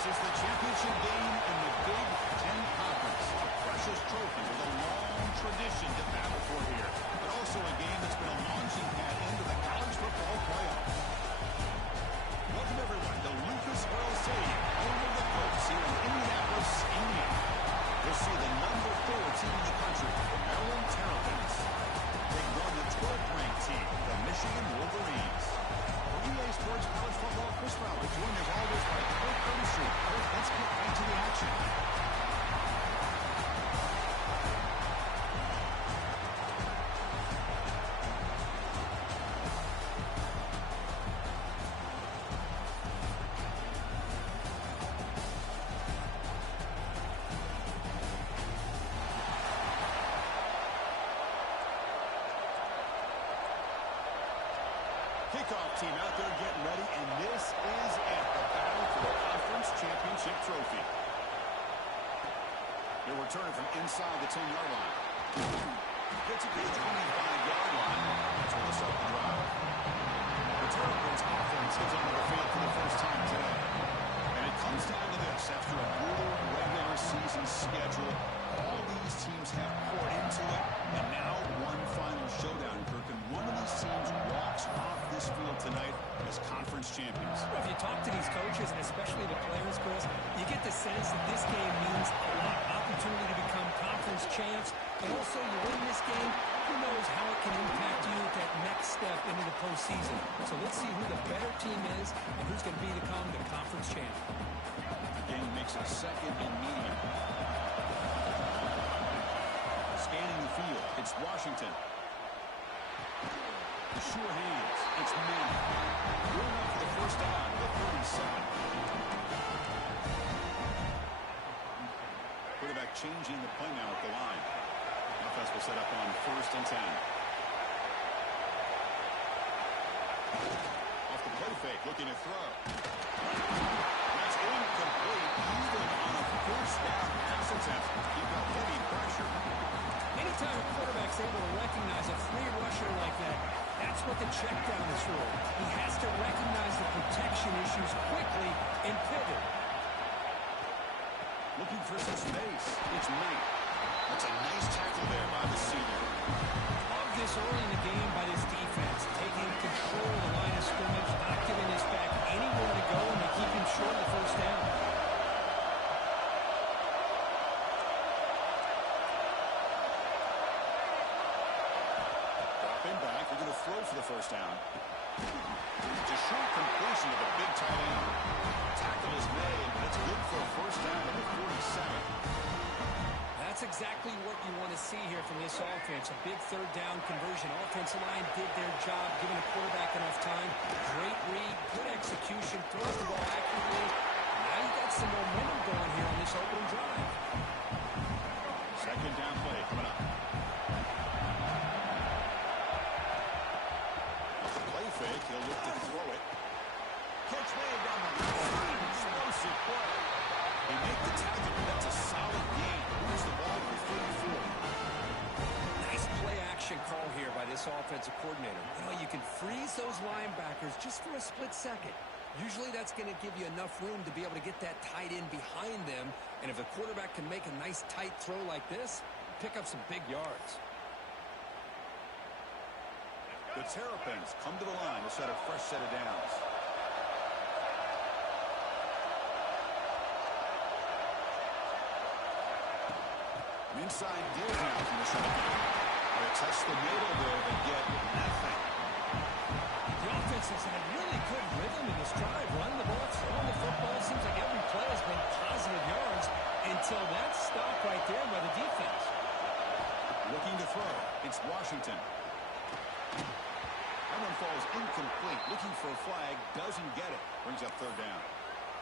is the championship game in the Big Ten Conference. A precious trophy with a long tradition to battle for here, but also a game that's been a launching pad into the college football playoffs. Welcome, everyone, to Lucas Oil Stadium, home of the Colts here in Indianapolis, Indiana. We'll see the number 4 team in the country, the Maryland Terrapins. Taking on the 12th-ranked team, the Michigan Wolverines. For EA Sports College Football, Chris Fowler, joined as always by Kirk Street. Kirk, let's get right to the action. Kickoff team out there getting ready, and this is it, the battle for the conference championship trophy. They're returning from inside the 10-yard line. Gets it to the 25-yard line. That's where they start the drive. The Terrapins offense gets onto the field for the first time today. And it comes down to this. After a brutal regular season schedule, all these teams have poured into it, and now one final showdown, Kirk, and one of these teams walks off this field tonight as conference champions. Well, if you talk to these coaches, and especially the players, Chris, you get the sense that this game means a lot. Opportunity to become conference champs, and also you win this game, who knows how it can impact you at that next step into the postseason. So let's see who the better team is and who's going to become the conference champ. The game makes a second and medium. Scanning the field, it's Washington. The sure hands, it's Manning. Good enough for the first down to the 37. Quarterback changing the play now at the line. Offense will set up on 1st and 10. Off the play fake, looking to throw. That's incomplete, even on a first down pass attempt. Keep up heavy pressure. Anytime a quarterback's able to recognize a free rusher like that, that's what the check down is for. He has to recognize the protection issues quickly and pivot. Looking for some space. It's Knight. That's a nice tackle there by the senior. Love this early in the game by this defense, taking control of the line of scrimmage, not giving this back anywhere to go, and they keep him short of the first down. Dropping back, they're going to throw for the first down. It's a short completion of a big tight end. Tackle is made, but it's good for a first down at the 47. That's exactly what you want to see here from this offense. A big third down conversion. Offensive line did their job, giving the quarterback enough time. Great read, good execution, throws the ball accurately. Now you got some momentum going here on this opening drive. Second down play coming up. Off the play fake, he'll look to throw it. Catch made down the line. Explosive play. They make the tackle, but that's a solid gain. Moves the ball for 34. Nice play action call here by this offensive coordinator. You know, you can freeze those linebackers just for a split second. Usually that's going to give you enough room to be able to get that tight end behind them. And if the quarterback can make a nice tight throw like this, pick up some big yards. The Terrapins come to the line to set a fresh set of downs. Inside deal now from the shotgun. They test the middle there, but get nothing. The offense has had really good rhythm in this drive. Running the ball, throwing the football. Seems like every play has been positive yards until that stop right there by the defense. Looking to throw. It's Washington. That one falls incomplete. Looking for a flag. Doesn't get it. Brings up third down.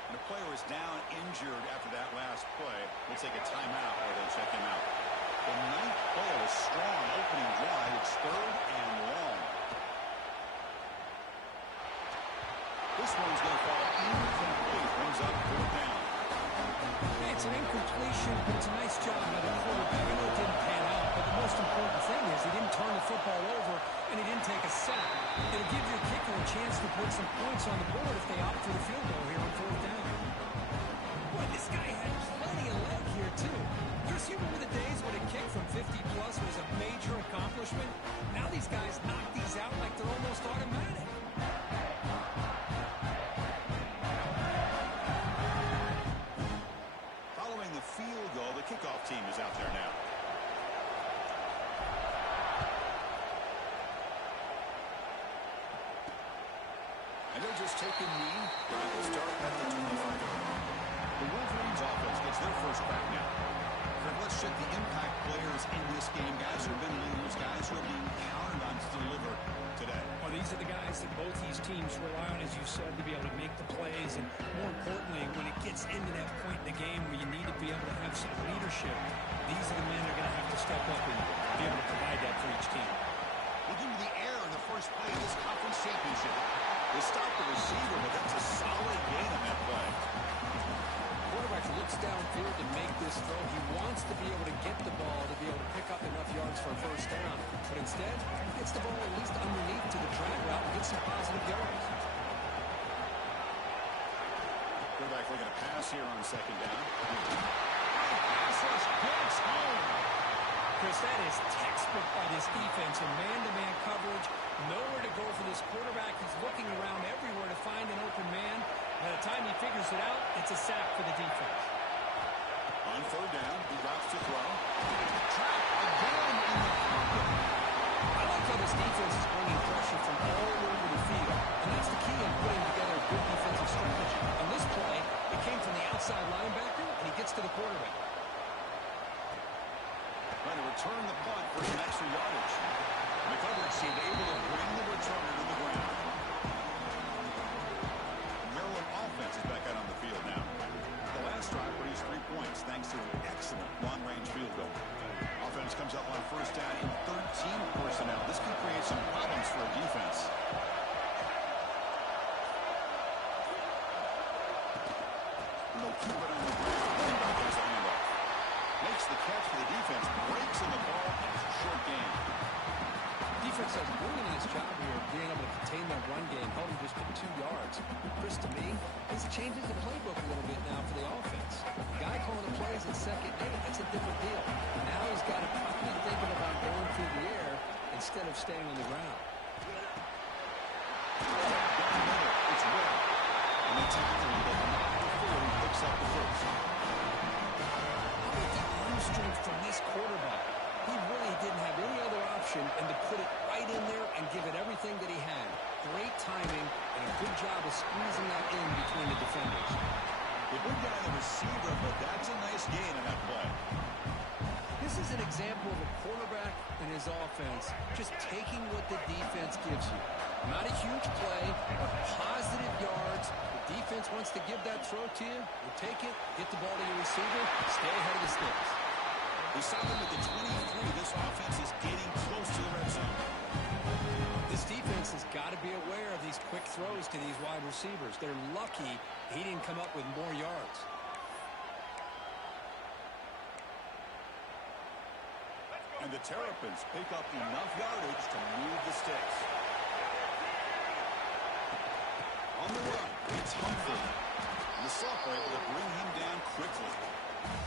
And the player is down injured after that last play. We'll take a timeout or they'll check him out. The ninth play was strong opening drive. It's third and long. This one's going to fall incomplete. Brings up fourth down. Hey, it's an incompletion, but it's a nice job by the quarterback. I know it didn't pan out, but the most important thing is he didn't turn the football over and he didn't take a sack. It'll give your kicker a chance to put some points on the board if they opt for the field goal here on fourth down. This guy had plenty of leg here, too. Chris, you remember the days when a kick from 50-plus was a major accomplishment? Now these guys knock these out like they're almost automatic. Following the field goal, the kickoff team is out there now. And they're just taking knee. They'll start at the 25. The Wolverines offense gets their first crack now. Let's check the impact players in this game. Guys who have been leaders, guys who are being counted on to deliver today. Well, these are the guys that both these teams rely on, as you said, to be able to make the plays. And more importantly, when it gets into that point in the game where you need to be able to have some leadership, these are the men that are going to have to step up and be able to provide that for each team. Looking to the air in the first play of this conference championship. They stop the receiver, but that's a solid gain on that play. Quarterback looks downfield to make this throw. He wants to be able to get the ball to be able to pick up enough yards for a first down. But instead, he gets the ball at least underneath to the drag route and gets some positive yards. Quarterback looking to pass here on second down. Pass rush gets home. Chris, that is textbook by this defense in man-to-man coverage. Nowhere to go for this quarterback. He's looking around everywhere to find an open man. By the time he figures it out, it's a sack for the defense. On third down, he drops to throw. Trap again in the pocket. I like how this defense is bringing pressure from all over the field. And that's the key in putting together a good defensive strategy. On this play, it came from the outside linebacker, and he gets to the quarterback. Trying to return the punt for some extra yardage. And the coverage team able to bring the returner to the ground. Maryland offense is back out on the field now. The last drive produced 3 points thanks to an excellent long-range field goal. Offense comes up on first down in 13 personnel. This can create some problems for a defense. And they'll keep it on the ground. There's a handoff. Makes the catch for the defense. Breaks in the ball. And it's a short game. Defense has really in his job here, being able to contain that run game, held him just to 2 yards. Chris, to me, this changes the playbook a little bit now for the offense. The guy calling the plays at second and that's a different deal. Now he's got to probably thinking about going through the air instead of staying on the ground. It's Will. And the tackle that knocked before he picks up the first. Look at the arm strength from this quarterback. He really didn't have any other option than to put it right in there and give it everything that he had. Great timing and a good job of squeezing that in between the defenders. The big guy, the receiver, but that's a nice gain in that play. This is an example of a quarterback and his offense just taking what the defense gives you. Not a huge play, but positive yards. The defense wants to give that throw to you. You take it, get the ball to your receiver, stay ahead of the sticks. They stop him at the 23. This offense is getting close to the red zone. This defense has got to be aware of these quick throws to these wide receivers. They're lucky he didn't come up with more yards. And the Terrapins pick up enough yardage to move the sticks. On the run, it's Humphrey. And the sophomore able to bring him down quickly.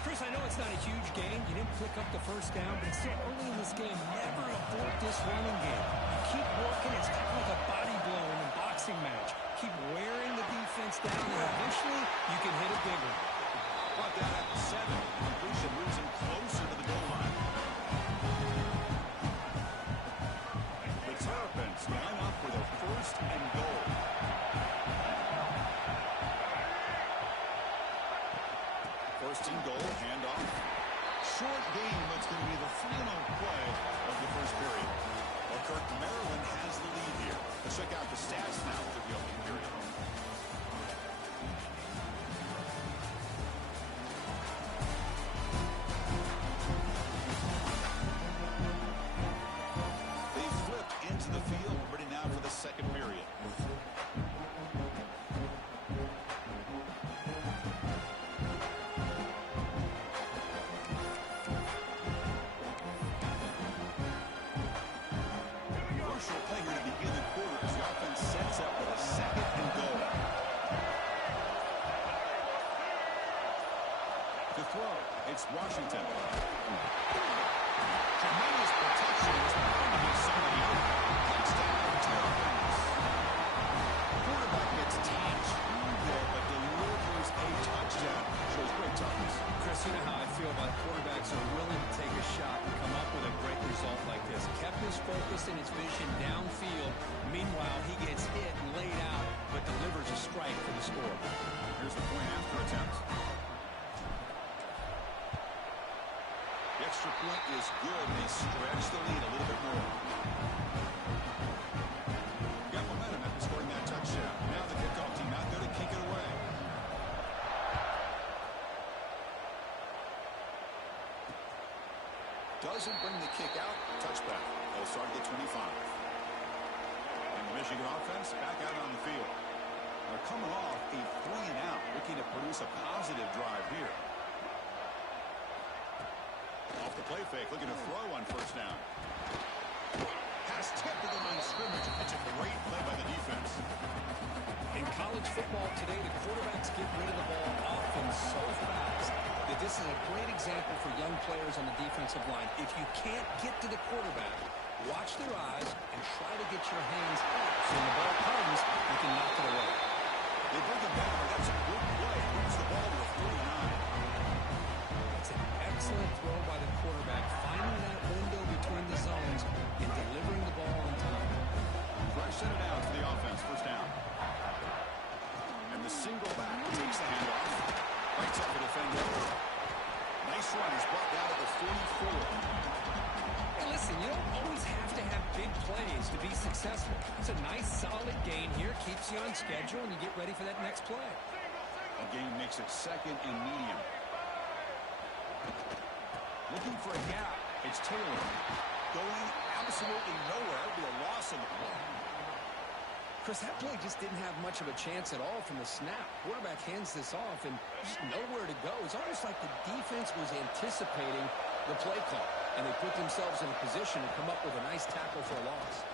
Chris, I know it's not a huge game. You didn't pick up the first down, but it's still early in this game. Never abort this running game. You keep working. It's kind of like a body blow in a boxing match. Keep wearing the defense down, and eventually you can hit a big one. Brought down at the 7. Completion moves him closer to the goal line. The Terrapins line up for their first and goal. First and goal, handoff. Short game, but it's going to be the final play of the first period. Well, Kirk, Maryland has the lead here. Let's check out the stats now for the opening period. They flipped into the field, ready now for the second period. Play here to begin the quarter as the offense sets up with a second and goal. throw. It's Washington. Tremendous protection. It's bound to be somebody else. Touchdown, Terrapins. Quarterback gets touched there, but delivers a touchdown. Shows great toughness. Chris, you know how I feel about quarterbacks who are willing to take a shot and come up with a great result like this. Kept his focus and his vision downfield. Meanwhile, he gets hit and laid out, but delivers a strike for the score. Here's the point after attempt. The extra point is good. They stretch the lead a little bit more. Got momentum after scoring that touchdown. Now the kickoff team out there to kick it away. Doesn't bring the kick out. Touchback. They'll start at the 25. And the Michigan offense back out on the field. They're coming off a 3-and-out, looking to produce a positive drive here. Off the play fake, looking to throw on first down. Pass tipped to the line of scrimmage. It's a great play by the defense. In college football today, the quarterbacks get rid of the ball often so fast that this is a great example for young players on the defensive line. If you can't get to the quarterback, watch their eyes and try to get your hands up so when the ball comes, you can knock it away. They bring it down. That's a good play. Moves the ball to a 49. It's an excellent throw by the quarterback, finding that window between the zones and delivering the ball on time. Fresh set it out for the offense. First down. And the single back takes the handoff. Breaks up the defender. Nice run. He's brought down at the 44. Hey, listen, you don't always have to have big plays to be successful. It's a nice, solid gain here. Keeps you on schedule, and you get ready for that next play. A gain makes it second and medium. Looking for a gap. It's Taylor. Going absolutely nowhere. It'll be a loss on the play. Chris, that play just didn't have much of a chance at all from the snap. Quarterback hands this off and just nowhere to go. It's almost like the defense was anticipating the play call, and they put themselves in a position to come up with a nice tackle for a loss.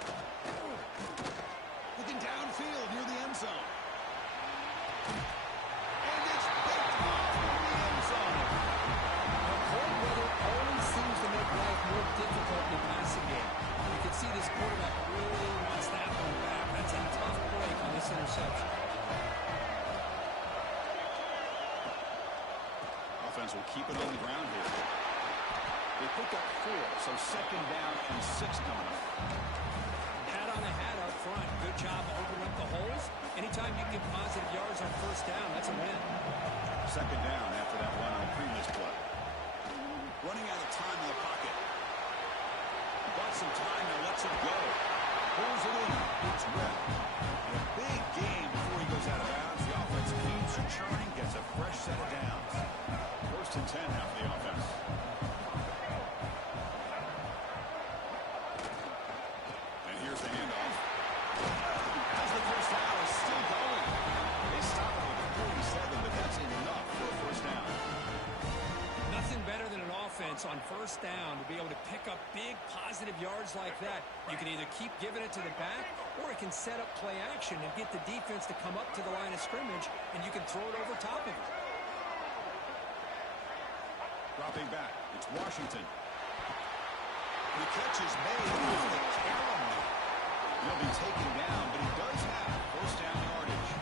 Looking downfield near the end zone. And it's picked off in the end zone. Now, cold weather always seems to make life more difficult in the passing game. You can see this quarterback really wants that one back. That's a tough break on this interception. Offense will keep it on the ground here. They pick up 4, so second down and 6 coming up. Hat on a hat up front. Good job opening up the holes. Anytime you get positive yards on first down, that's a win. Second down after that run on the previous play. Running out of time in the pocket. Got some time and lets it go. Pulls it in. It's red. And a big gain before he goes out of bounds. The offense keeps churning, gets a fresh set of downs. First and 10 now for the offense. And here's the handoff. As the first down is still going. They stop it with 47, but that's enough for a first down. Nothing better than an offense on first down to be able to pick up big positive yards like that. You can either keep giving it to the back, or it can set up play action and get the defense to come up to the line of scrimmage, and you can throw it over top of it. Dropping back, it's Washington. The catch is made off the carom. He'll be taken down, but he does have first down yardage.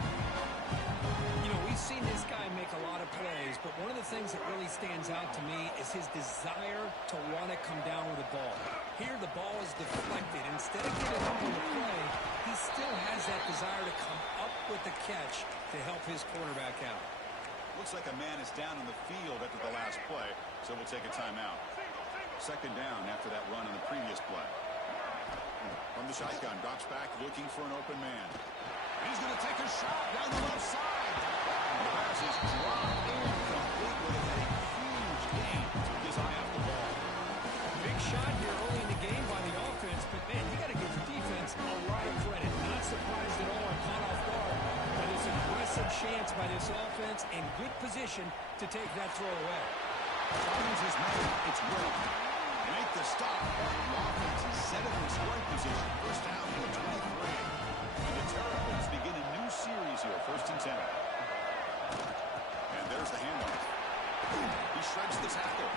You know, we've seen this guy make a lot of plays, but one of the things that really stands out to me is his desire to want to come down with the ball. Here, the ball is deflected. Instead of giving up on the play, he still has that desire to come up with the catch to help his quarterback out. Looks like a man is down on the field after the last play, so we'll take a timeout. Second down after that run on the previous play. From the shotgun, drops back, looking for an open man. He's going to take a shot down the left side. And the pass is dropped incomplete, but it had a huge gain. Took his eye off the ball. Big shot here early in the game by the offense, but man, you got to give the defense a lot of credit. Not surprised at all or caught off guard by this aggressive chance by this offense in good position to take that throw away. Collins is made. It's Williams. They make the stop. The offense is set in the scoring position. First down to the 23. And the Terrapins begin a new series here. First and 10. And there's the handoff. He shreds the tackle.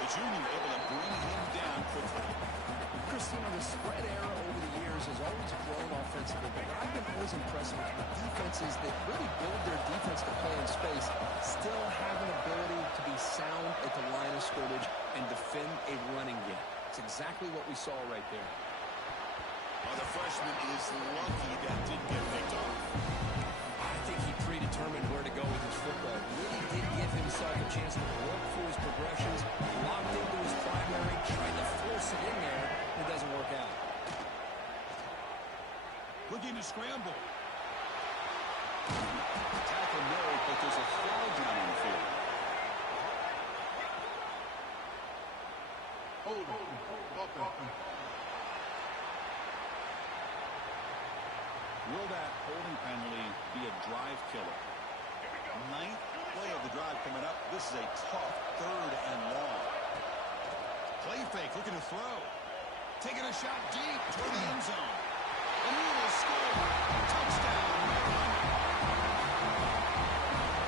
The junior able to bring him down quickly. Christine, the spread era over the years has always grown offensively, but what I've been always impressed with the defenses that really build their defense to play in space still have an ability to be sound at the line of scrimmage and defend a running game. It's exactly what we saw right there. Oh, the freshman is lucky that didn't get picked off. I think he predetermined where to go with his football. Really did give himself a chance to work through his progressions, locked into his primary, tried to force it in there, and it doesn't work out. Looking to scramble. Tackle made, but there's a flag down on the field. Will that holding penalty be a drive killer? Ninth play of the drive coming up. This is a tough 3rd and long. Play fake, looking to throw. Taking a shot deep toward the end zone. And he will score. Touchdown, Maryland.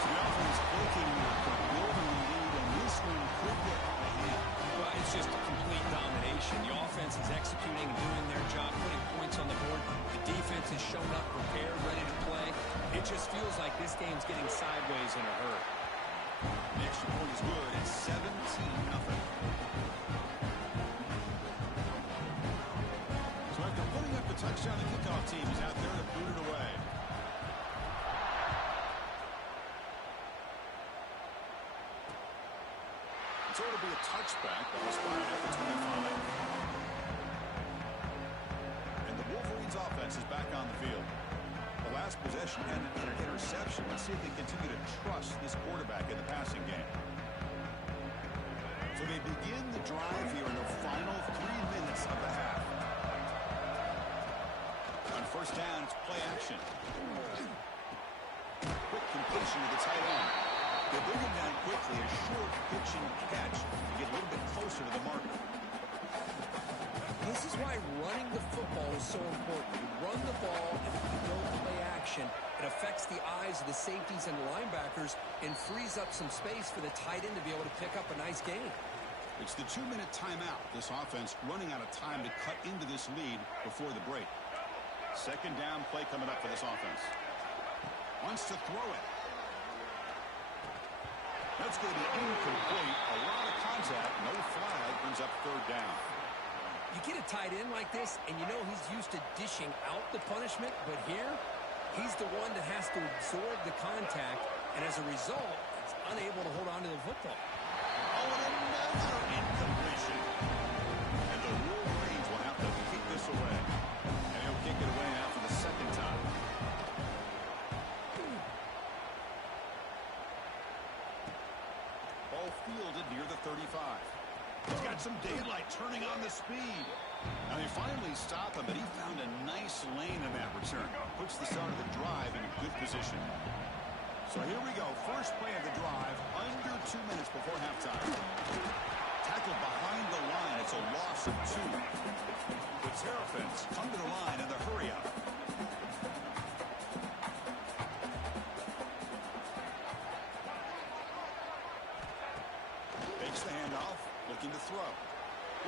So the offense looking to build a lead, and this one could get out of hand. Well, it's just complete domination. The offense is executing and doing their job, putting points on the board. The defense has shown up, prepared, ready to play. It just feels like this game's getting sideways in a hurry. The extra point is good. It's 17-0. So after putting up the touchdown, the kickoff team is out there to boot it away. So it'll be a touchback that was fired at the 25. And the Wolverines offense is back on the field. The last possession ended in an interception. Let's see if they continue to trust this quarterback in the passing game. So they begin the drive here in the final 3 minutes of the half. On first down, it's play action. Quick completion to the tight end. They bring him down quickly, a short pitch and catch to get a little bit closer to the marker. This is why running the football is so important. You run the ball, and if you go play action, it affects the eyes of the safeties and the linebackers and frees up some space for the tight end to be able to pick up a nice gain. It's the 2-minute timeout. This offense running out of time to cut into this lead before the break. Second down play coming up for this offense. Wants to throw it. That's going to be incomplete. A lot of contact. No flag. Brings up 3rd down. You get a tight end like this, and you know he's used to dishing out the punishment, but here, he's the one that has to absorb the contact, and as a result, he's unable to hold on to the football. Oh, and another incompletion. And the Wolverines will have to kick this away. And he'll kick it away now for the 2nd time. Ball fielded near the 35. He's got some daylight turning on the speed. Now they finally stop him, but he found a nice lane in that return. Puts the start of the drive in a good position. So here we go. First play of the drive, under 2 minutes before halftime. Tackled behind the line. It's a loss of 2. The Terrapins come to the line in the hurry-up. Fakes the handoff. Looking to throw.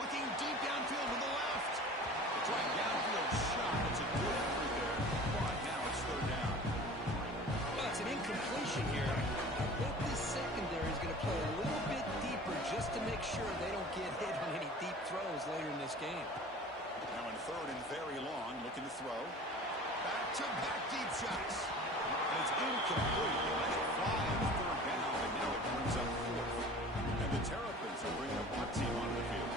Looking deep downfield to the left. It's right downfield shot. It's a good effort there. But now it's 3rd down. Well, it's an incompletion here. I bet this secondary is going to play a little bit deeper just to make sure they don't get hit on any deep throws later in this game. Now in 3rd and very long. Looking to throw. Back-to-back deep shots. And it's incomplete. They let it fly on the 3rd down, and now it brings up 4th. And the Terrapins are bringing a punt team onto the field.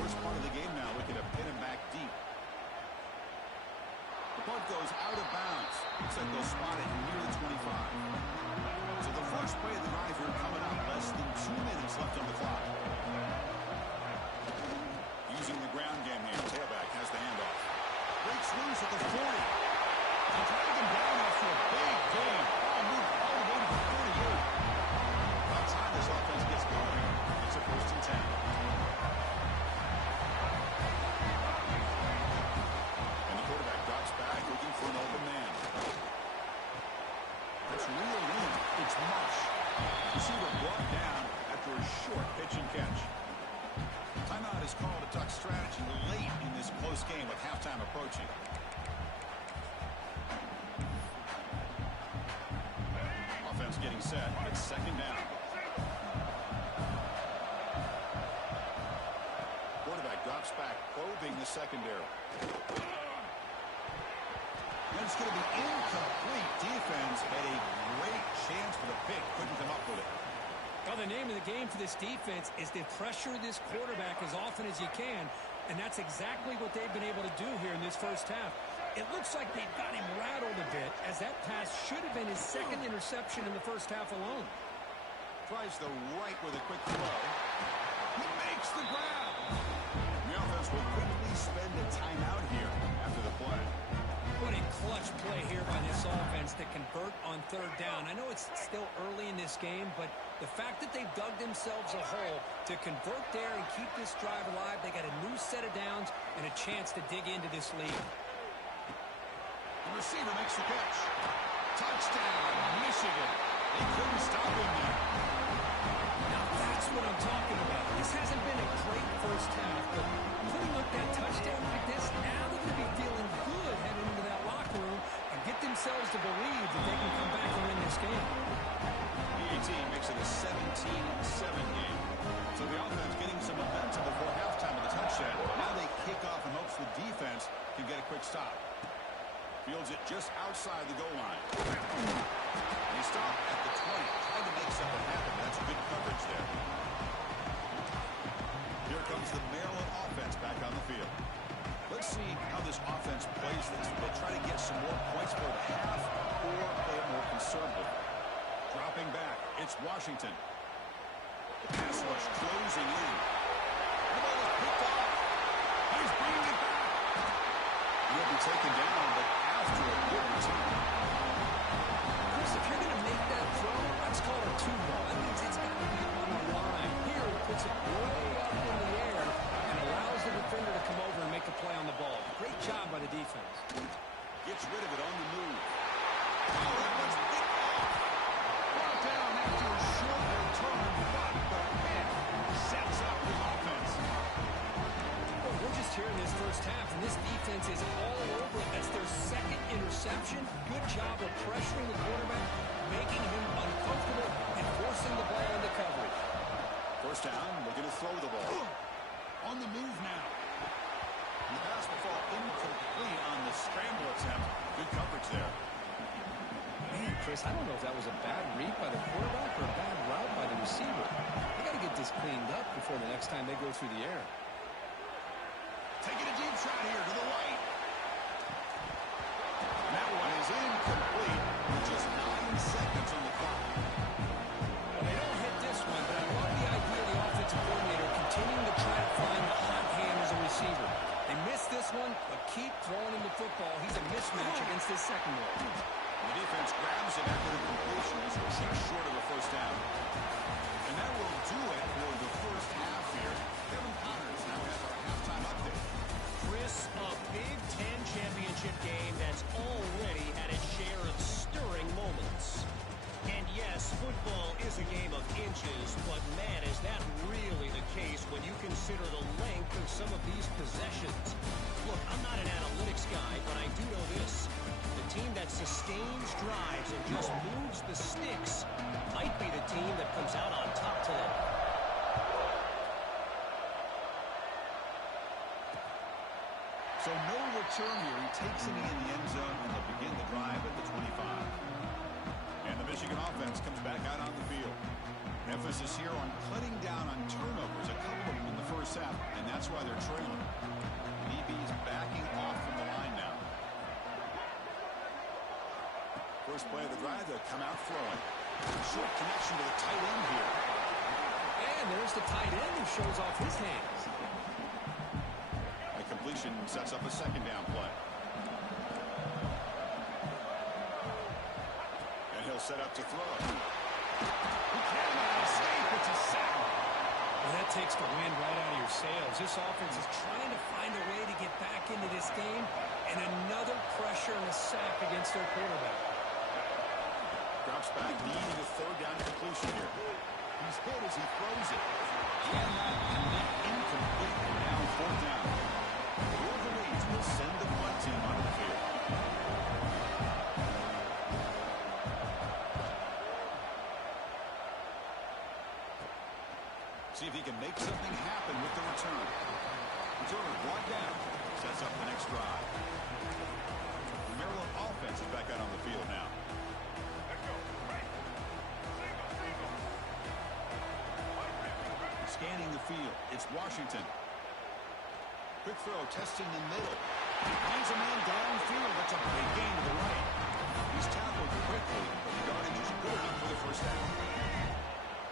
First part of the game now, looking to pin him back deep. The punt goes out of bounds. Looks like they'll spot it near the 25. So the first play of the drive here coming up. Less than 2 minutes left on the clock. Using the ground game here. Tailback has the handoff. Breaks loose at the 40. He dragged him down after a big game. Moved all the way to the 38. That's high. approaching. Offense getting set. It's second down. Quarterback drops back, probing the secondary. And it's going to be incomplete. Defense had a great chance for the pick. Couldn't come up with it. Well, the name of the game for this defense is to pressure this quarterback as often as you can, and that's exactly what they've been able to do here in this first half. It looks like they've got him rattled a bit, as that pass should have been his second interception in the first half alone. Tries the right with a quick throw. He makes the grab. The offense will quickly spend a timeout here after the play. What a clutch play here by this offense to convert on third down. I know it's still early in this game, but the fact that they've dug themselves a hole to convert there and keep this drive alive, they got a new set of downs and a chance to dig into this lead. The receiver makes the catch. Touchdown, Michigan. They couldn't stop him there. Now that's what I'm talking about. This hasn't been a great first half, but putting up that touchdown like this, now they're going to be feeling good heading into that locker room and get themselves to believe that they can come back and win this game. The makes it a 17-7 game. So the offense getting some momentum before halftime with the touchdown. Now they kick off and hopes the defense can get a quick stop. Fields it just outside the goal line. And he stopped at the 20. Tried to make something happen. That's good coverage there. Here comes the Maryland offense back on the field. Let's see how this offense plays this. They'll try to get some more points for the half or play it more conservative. Dropping back, it's Washington. The pass rush closing in. The ball is picked off. He's bringing it back. He'll be taken down, but after a good return. Chris, if you're going to make that throw, let's call it a two-ball. That means it's got to be on the line. Here, he puts it way up in the air and allows the defender to come over and make a play on the ball. Great job by the defense. Gets rid of it on the move. Oh, that one's picked off. Brought down after a short return, but the pick sets up his offense. Well, we're just here in this first half, and this defense is all over it. That's their second interception. Good job of pressuring the quarterback, making him uncomfortable, and forcing the ball into coverage. First down, they're going to throw the ball. On the move now. The pass will fall incomplete on the scramble attempt. Good coverage there. Man, Chris, I don't know if that was a bad read by the quarterback or a bad route by the receiver. They got to get this cleaned up before the next time they go through the air. Taking a deep shot here to the right. And that one is incomplete with just 9 seconds on the clock. Well, they don't hit this one, but I love the idea of the offensive coordinator continuing to try to find the hot hand as a receiver. They missed this one, but keep throwing him the football. He's a mismatch against this secondary. The defense grabs it after the completion. This was just short of a first down. And that will do it for the first half here. Kevin Connors now has our halftime update. Chris, a Big Ten championship game that's already had its share of stirring moments. And yes, football is a game of inches, but man, is that really the case when you consider the length of some of these possessions. Look, I'm not an analytics guy, but I do know this. The team that sustains drives and just moves the sticks might be the team that comes out on top today. So no return here. He takes it in the end zone and they'll begin the drive at the 25. And the Michigan offense comes back out on the field. Emphasis here on cutting down on turnovers, a couple of them in the first half, and that's why they're trailing. DB's backing off from the line now. First play of the drive, they'll come out throwing. Short connection to the tight end here. And there's the tight end who shows off his hands. A completion sets up a second down play. And he'll set up to throw. He cannot escape. It's a sack. Well, that takes the wind right out of your sails. This offense is trying to find a way to get back into this game, and another pressure and a sack against their quarterback. Drops back, needing a third down completion here. He's hit as he throws it. Cannot connect, incomplete, and now fourth down. The Wolverines will send the punt See if he can make something happen with the return. Returner brought down. Sets up the next drive. The Maryland offense is back out on the field now. Scanning the field. It's Washington. Quick throw, testing the middle. Finds a man downfield. That's a big gain to the right. He's tackled quickly, but the yardage is good enough for the first down.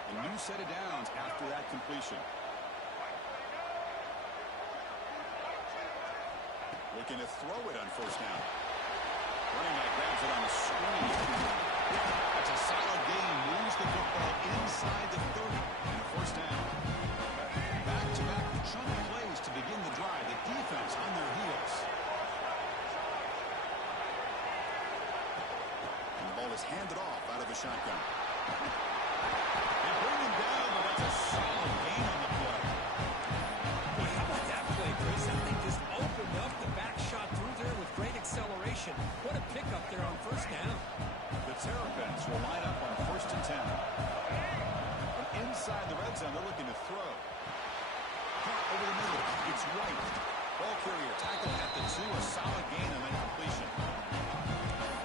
A new set of downs after that completion. Looking to throw it on first down. Running back grabs it on the screen. That's a solid gain. Moves the football inside the 30 and a first down. Back-to-back chunk plays to begin the drive. The defense on their heels. And the ball is handed off out of the shotgun. They bring him down, but that's a solid gain on the play. Boy, how about that play, Chris? That thing just opened up. The back shot through there with great acceleration. What a pickup there on first down. The Terrapins will line up on 1st and 10. From inside the red zone, they're looking to throw. Caught over the middle. It's White. Ball carrier tackled at the 2. A solid gain on that completion.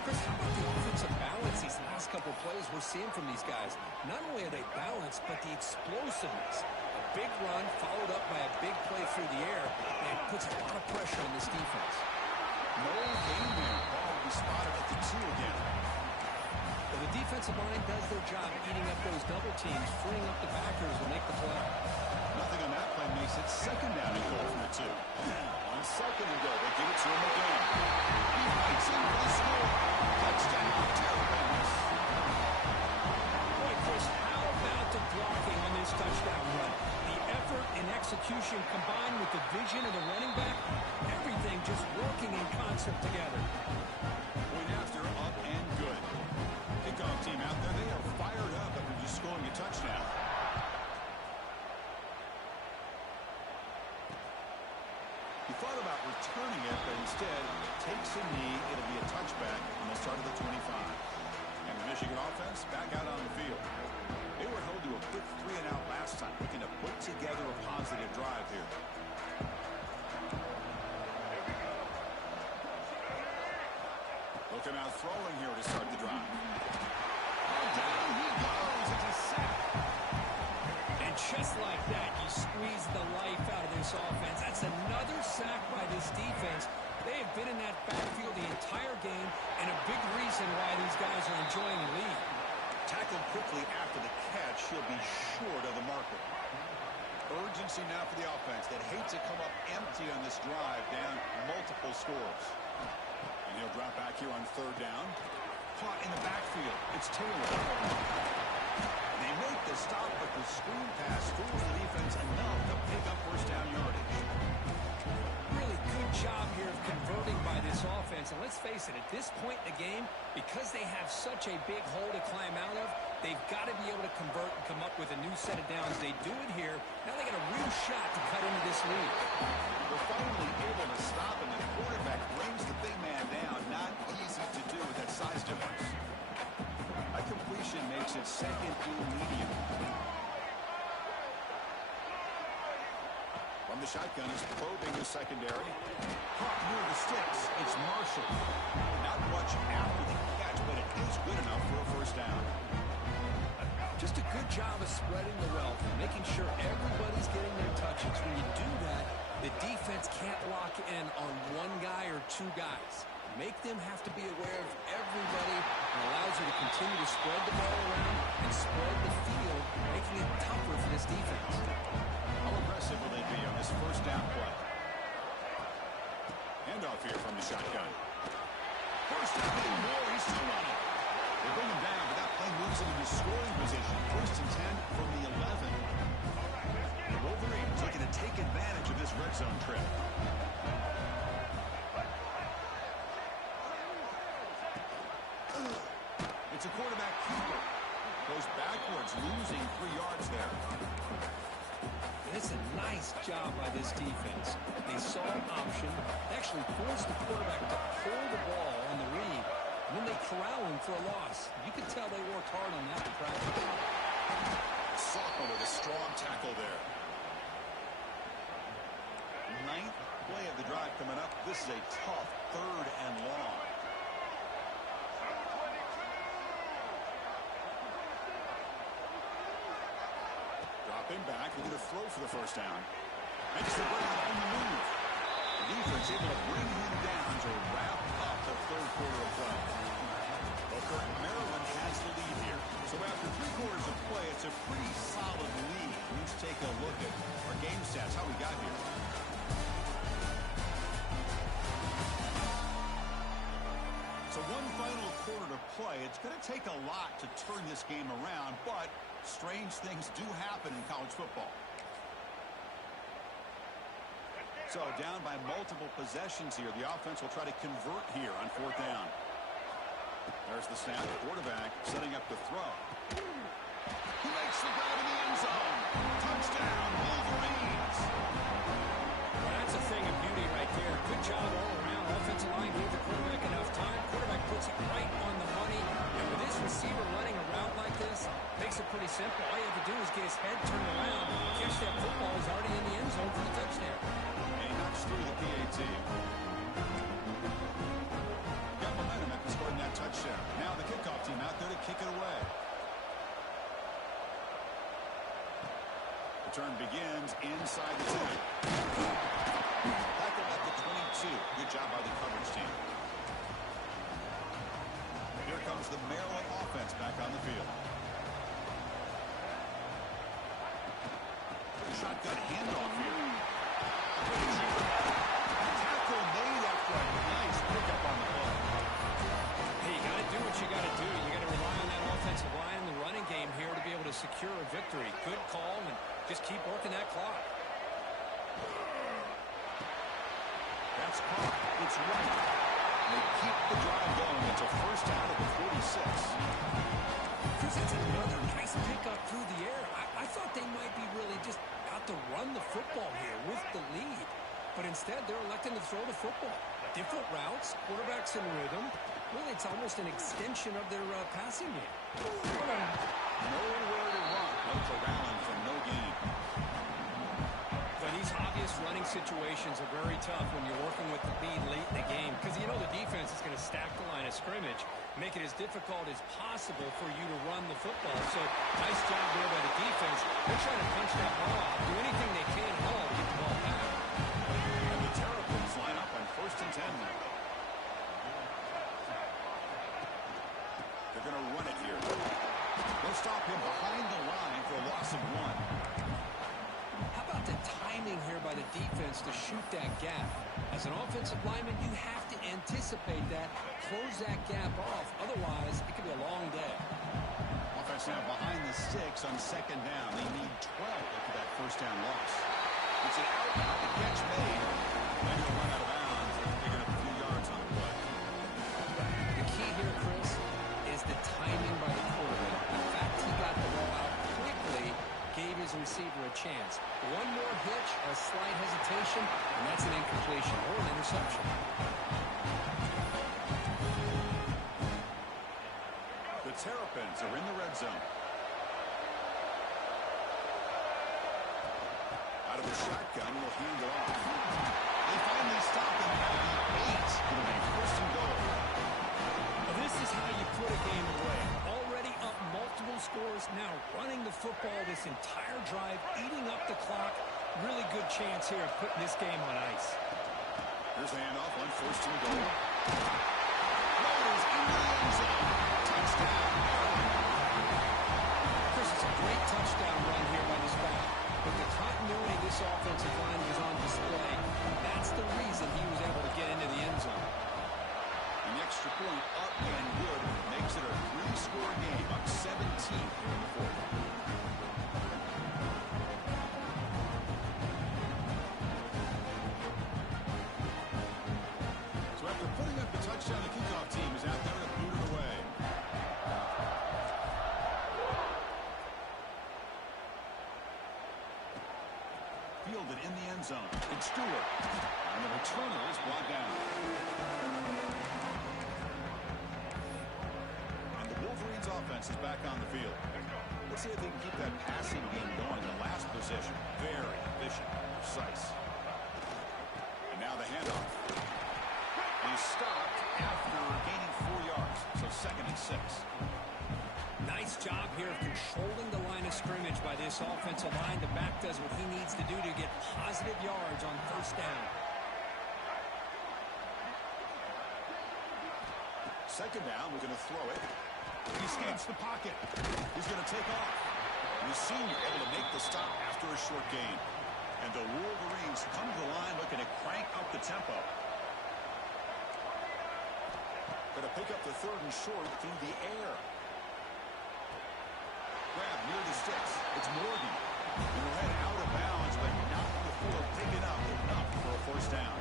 Chris, how about the offensive balance these last couple plays we're seeing from these guys? Not only are they balanced, but the explosiveness. A big run followed up by a big play through the air, and puts a lot of pressure on this defense. No gain there. Ball will be spotted at the 2 again. Well, the defensive line does their job eating up those double teams, freeing up the backers to make the play. Nothing on that play makes it second down and goal from the 2. On second and goal, they give it to him again. He fights in for the score. Touchdown, Terrapins. Boy, Chris, how about the blocking on this touchdown run? The effort and execution combined with the vision of the running back, everything just working in concert together. Point after, up and good. Kickoff team out there, they are fired up after just scoring a touchdown. He thought about returning it, but instead takes a knee. It'll be a touchback on the start of the 25. And the Michigan offense back out on the field. They were held to a quick 3-and-out last time, looking to put together a positive drive here. Looking out throwing here to start the drive. Oh, down he goes. It's a sack. And just like that, you squeeze the life out of this offense. That's another sack by this defense. They have been in that backfield the entire game, and a big reason why these guys are enjoying the lead. Tackled quickly after the catch. He'll be short of the marker. Urgency now for the offense that hates to come up empty on this drive, down multiple scores. And he'll drop back here on 3rd down. Caught in the backfield. It's Taylor. They make the stop, but the screen pass fools the defense enough to pick up first down yardage. Really good job here of converting by this offense. And let's face it, at this point in the game, because they have such a big hole to climb out of, they've got to be able to convert and come up with a new set of downs. They do it here. Now they got a real shot to cut into this lead. They're finally able to stop him. The quarterback brings the big man down. Not easy to do with that size difference. A completion makes it 2nd and medium. From the shotgun, is probing the secondary. Caught near the sticks. It's Marshall. Not much after the catch, but it is good enough for a first down. Just a good job of spreading the wealth, making sure everybody's getting their touches. When you do that, the defense can't lock in on one guy or 2 guys. Make them have to be aware of everybody, and allows you to continue to spread the ball around and spread the field, making it tougher for this defense. How aggressive will they be on this first down play? Handoff here from the shotgun. First down, more. He's still on it. They bring him down, but that play moves him into scoring position. 1st and 10 from the 11. The Wolverines looking to take advantage of this red zone trip. It's a quarterback keeper. Goes backwards, losing 3 yards there. And it's a nice job by this defense. They saw an option, actually forced the quarterback to pull the ball on the read, and then they corral him for a loss. You can tell they worked hard on that in practice. Sophomore with a strong tackle there. Ninth play of the drive coming up. This is a tough 3rd and long. Dropping back, looking to throw for the first down. Makes the break on the move. The defense able to bring him down to wrap up the 3rd quarter of play. Well, Kurt, Maryland has the lead here. So after 3 quarters of play, it's a pretty solid lead. Let's take a look at our game stats, how we got here. So one final quarter to play. It's going to take a lot to turn this game around, but strange things do happen in college football. So down by multiple possessions here. The offense will try to convert here on 4th down. There's the snap. Quarterback setting up the throw. He makes the grab in the end zone. Touchdown, Wolverines. Well, that's a thing of beauty right there. Good job all around. Offensive line gave the quarterback enough time. Quarterback puts it right on the money. And with his receiver running a route like this, makes it pretty simple. All you have to do is get his head turned around, catch that football. He's already in the end zone for the touchdown. And he knocks through the PAT. Got momentum after scoring that touchdown. Now the kickoff team out there to kick it away. Return begins inside the 10. Tackle at the 22. Good job by the coverage team. Here comes the Maryland offense back on the field. Shotgun handoff here. Tackle made after a nice pickup on the play. Hey, you got to do what you got to do. You got to rely on that offensive line in the running game here to be able to secure a victory. Good call, and just keep working that clock. That's caught. It's right. They keep the drive going until 1st down at the 46. Chris, that's another nice pickup through the air. I thought they might be really just out to run the football here with the lead. But instead, they're electing to throw the football. Different routes, quarterbacks in rhythm. Really, it's almost an extension of their passing game. Nowhere to run. No corralling for no gain. But these obvious running situations are very tough when you're working with the lead late in the game, because you know the defense is going to stack the line of scrimmage, make it as difficult as possible for you to run the football. So nice job there by the defense. They're trying to punch that ball out, do anything they can at all to get the ball back. And the Terrapins line up on 1st and 10 now. They're going to run it here. They'll stop him behind the line for a loss of 1. How about the timing here by the defense to shoot that gap? As an offensive lineman, you have to anticipate that, close that gap off. Otherwise, it could be a long day. Offense now behind the sticks on 2nd down. They need 12 after that 1st down loss. It's an out. The catch made. They're going to run out of bounds. They're picking up a few yards on the play. The key here, Chris, is the timing by the quarterback. The fact he got the ball out quickly gave his receiver a chance. One more hitch, a slight hesitation, and that's an incompletion or an interception. The Terrapins are in the red zone. Out of the shotgun, will hand it off. They finally stop him at the 8. It'll be 1st and goal. This is how you put a game away. Already up multiple scores, now running the football this entire drive, eating up the clock. Really good chance here of putting this game on ice. Here's the handoff on 1st and goal. Rolls into the end zone. Touchdown. Chris, it's a great touchdown run here by this back. But the continuity this offensive line was on display. That's the reason he was able to get into the end zone. An extra point up and good makes it a 3-score game, up 17 here in the 4th. So after putting up the touchdown, the kickoff team is out there to boot it away. Fielded in the end zone. It's Stewart. And the returner is brought down. And the Wolverines offense is back on the field. Let's see if they can keep that passing game going. The last possession, very efficient, precise. And now the handoff. He stopped after gaining 4 yards, so 2nd and 6. Nice job here of controlling the line of scrimmage by this offensive line. The back does what he needs to do to get positive yards on 1st down. 2nd down, we're going to throw it. He escapes the pocket. He's going to take off. The senior able to make the stop after a short gain. And the Wolverines come to the line looking to crank up the tempo. Going to pick up the 3rd and short through the air. Grab near the sticks. It's Morgan. And led out of bounds, but not before picking up enough for a 1st down.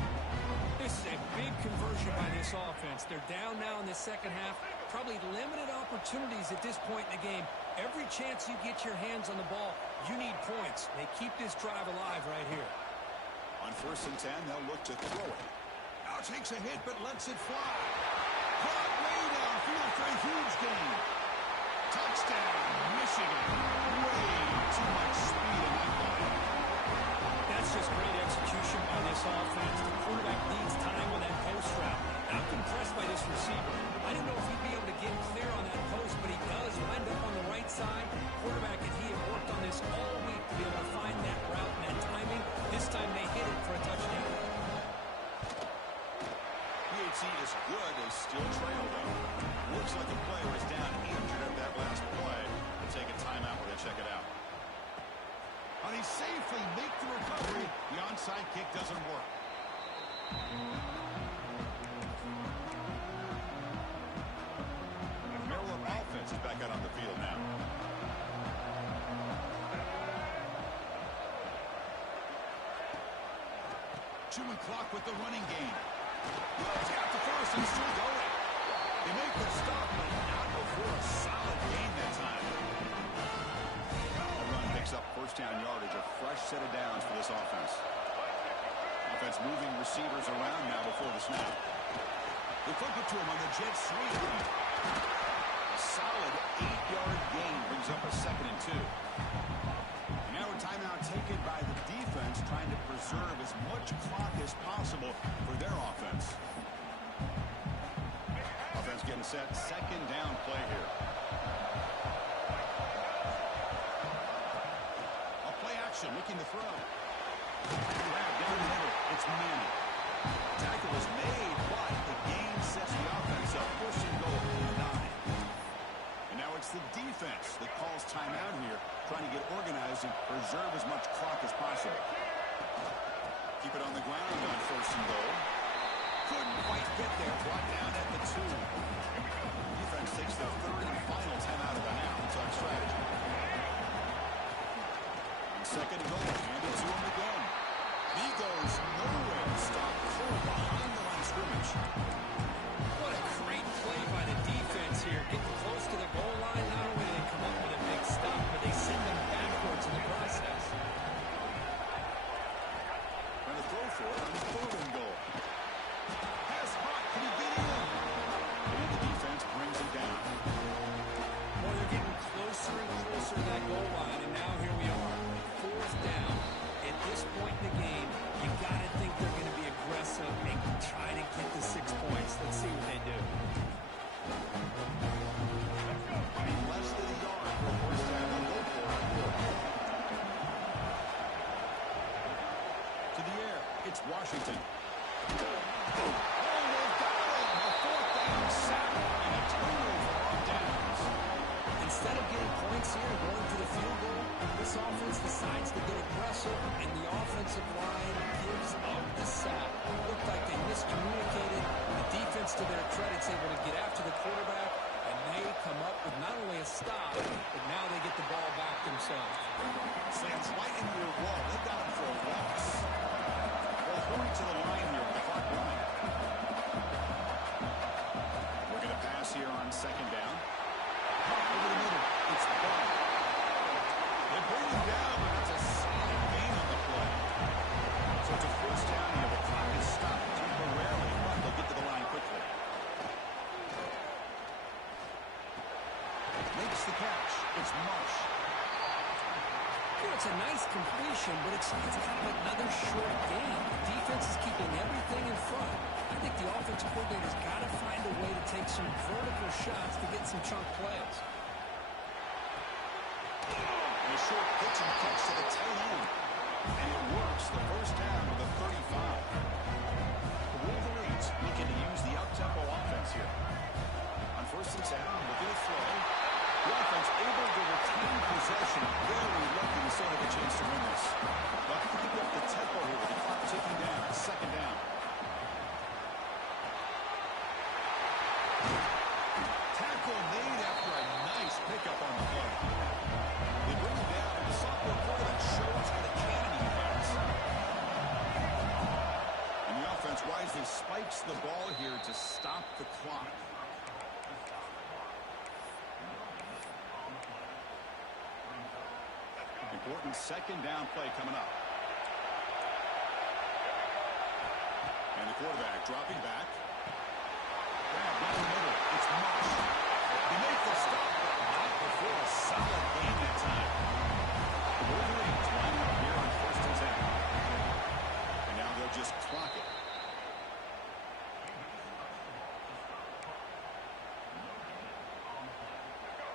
This is a big conversion by this offense. They're down now in the 2nd half. Probably limited opportunities at this point in the game. Every chance you get your hands on the ball, you need points. They keep this drive alive right here. On 1st and 10, they'll look to throw it. Now takes a hit, but lets it fly. Caught way downfield for a huge gain. Touchdown, Michigan. Way too much speed in that ball. That's just great execution by this offense. The quarterback needs time on that post route. I'm impressed by this receiver. I didn't know if he'd be able to get clear on that post, but he does. Lined up on the right side. Quarterback and he have worked on this all week to be able to find that route and that timing. This time they hit it for a touchdown. PHC is good. They still trail, though. Looks like the player is down injured at that last play. They'll take a timeout where they check it out. And he safely make the recovery. The onside kick doesn't work. The Maryland offense is back out on the field now. Chewing clock with the running game. He's got the 1st and still going. They make the stop, but not before a solid gain that time. The run picks up 1st down yardage, a fresh set of downs for this offense. Offense moving receivers around now before the snap. They flip it to him on the jet sweep. A solid 8-yard gain brings up a 2nd and 2. And now a timeout taken by the defense, trying to preserve as much clock as possible for their offense. Offense getting set. 2nd down play here. A play action, looking to throw. Grab down the middle. It's Manning. Tackle is made, but the gain sets the offense up. 1st and goal, 9. And now it's the defense that calls timeout here, trying to get organized and preserve as much clock as possible. Keep it on the ground on 1st and goal. Couldn't quite get there. Brought down at the 2. Defense takes the 3rd and final 10 out of the half. It's on strategy. On 2nd and goal, handed to him again. He goes nowhere to stop Cole behind the line of scrimmage. What a great play by the defense here. Getting close to the goal line. Not only do they come up with a big stop, but they send them backwards in the process. Trying to throw for it on 3rd and goal. Pass hot. Can he get in? And the defense brings it down. Well, they're getting closer and closer to that goal line, and now here we are. 4th down. At this point in the game, you got to think they're going to be aggressive and try to get the 6 points. Let's see what they do. Less than a yard for a 1st down. They'll go for it. To the air. It's Washington. Oh, they've got him. A 4th down sack and a turnover on downs. Instead of getting points here and going for the field goal, this offense decides to get aggressive, and the offensive line gives up the sack. Looked like they miscommunicated. The defense, to their credit, is able to get after the quarterback, and they come up with not only a stop, but now they get the ball back themselves. Slams right into your wall. They got him for a loss. Well, hurry to the line here with the clock running. We're going to pass here on 2nd down. Over the middle. It's Ball. They bring him down, but that's a solid gain on the completion, but it's kind of another short game. The defense is keeping everything in front. I think the offensive coordinator's got to find a way to take some vertical shots to get some chunk plays. And a short pitch and catch to the tight end. And it works. The first down with a 35. The Wolverines looking to use the up-tempo offense here. On first and 10, looking to throw. The offense able to retain possession. Very lucky to still have a chance to win this. But crank up the tempo here with the clock ticking down. Second down. Tackle made after a nice pickup on the play. They bring him down, and the sophomore quarterback shows how the cannon he has. And the offense wisely spikes the ball here to stop the clock. Important second down play coming up. And the quarterback dropping back. Grab down the middle. It's Marsh. He makes the stop, but not before a solid game that time. The Wolverines lining up here on first and 10. And now they'll just clock it.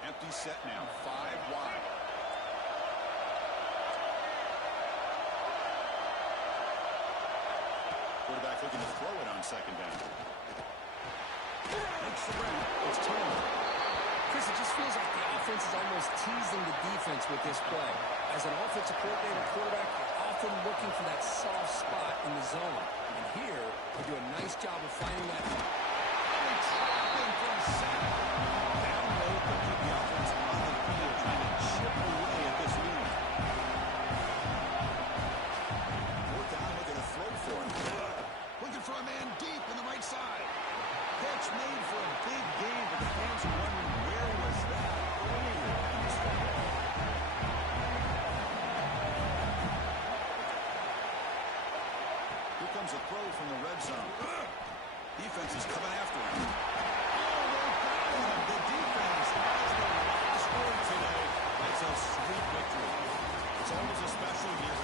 Empty set now, 5 wide. Quarterback looking to throw it on second down. Makes the run. It's turned. Chris, it just feels like the offense is almost teasing the defense with this play. As an offensive coordinator quarterback, you're often looking for that soft spot in the zone. And here, they do a nice job of finding that. They trap him for a sack. Down low, but keep the offense on the field, trying to chip away at this lead. Fourth down, looking to throw for it. Looking for a man deep in the right side. Pitch made for a big game, but the fans are wondering where was that earlier in this game. Here comes a throw from the red zone. Defense is coming after him. Oh, they got him. The defense has the last word today. It's a sweet victory. It's always a special year